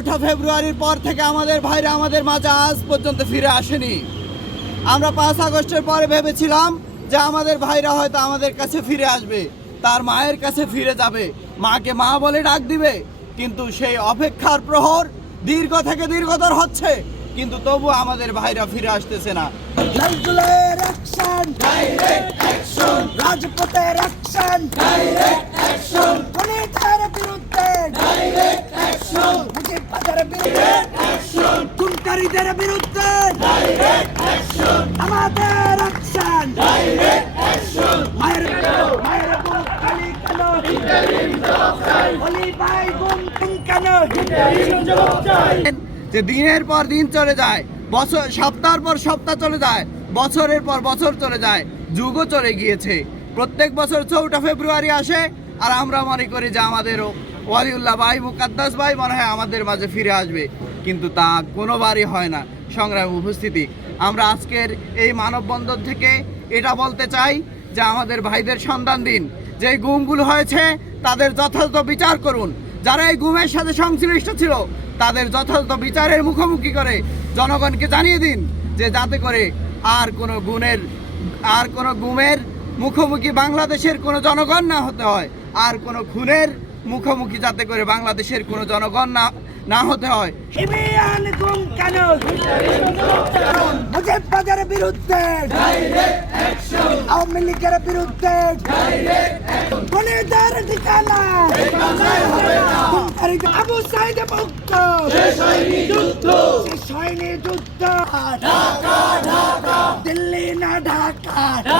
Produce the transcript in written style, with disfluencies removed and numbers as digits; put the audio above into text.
চৌঠা ফেব্রুয়ারির পর থেকে আমাদের ভাইরা আমাদের মাঝে আজ পর্যন্ত ফিরে আসেনি। আমরা 5 আগস্টের পরে ভেবেছিলাম যে আমাদের ভাইরা হয়তো আমাদের কাছে ফিরে আসবে, তার মায়ের কাছে ফিরে যাবে, মাকে মা বলে ডাক দিবে। কিন্তু সেই অপেক্ষার প্রহর দীর্ঘ থেকে দীর্ঘতর হচ্ছে, কিন্তু তবু আমাদের ভাইরা ফিরে আসতেছে না। লালগুলের অ্যাকশন, ডাইরেক্ট অ্যাকশন, রাজপথের অ্যাকশন, ডাইরেক্ট অ্যাকশন, খুনিদের বিরুদ্ধে ডাইরেক্ট অ্যাকশন, মুজিববাদের বিরুদ্ধে অ্যাকশন, খুনকারীদের বিরুদ্ধে ডাইরেক্ট অ্যাকশন, আমাদের অ্যাকশন, ডাইরেক্ট অ্যাকশন। মায়ের বুক খালি কেন, ইন্টারিম জবাব চাই, বলি ভাই গুম কেন, ইন্টারিম জবাব চাই। যে দিনের পর দিন চলে যায়, বছর সপ্তাহের পর সপ্তাহ চলে যায়, বছরের পর বছর চলে যায়, যুগও চলে গিয়েছে। প্রত্যেক বছর 4টা ফেব্রুয়ারি আসে আর আমরা মনে করি যে আমাদেরও ওয়ালিউল্লাহ ভাই, মুকাদ্দাস ভাই মনে হয় আমাদের মাঝে ফিরে আসবে, কিন্তু তা কোনোবারই হয় না। সংগ্রামী উপস্থিতি, আমরা আজকের এই মানববন্ধন থেকে এটা বলতে চাই যে আমাদের ভাইদের সন্ধান দিন। যে গুমগুলো হয়েছে তাদের যথাযথ বিচার করুন। যারা এই গুমের সাথে সংশ্লিষ্ট ছিল তাদের যথাযথ বিচারের মুখোমুখি করে জনগণকে জানিয়ে দিন, যে যাতে করে আর কোনো গুমের মুখোমুখি বাংলাদেশের কোনো জনগণ না হতে হয়, আর কোনো খুনের মুখোমুখি যাতে করে বাংলাদেশের কোনো জনগণ না হতে হয়। ইবিয়ান গুম কেন, মুজিববাদের বিরুদ্ধে ডাইরেক্ট অ্যাকশন, আওয়ামী লীগের বিরুদ্ধে ডাইরেক্ট অ্যাকশন, খুনিদের ঠিকানা হবে না, খুনকারীদের আবু সাইদ মুক্ত, শেষ হয়নি যুদ্ধ, শেষ হয়নি যুদ্ধ, ঢাকা ঢাকা, দিল্লি না ঢাকা।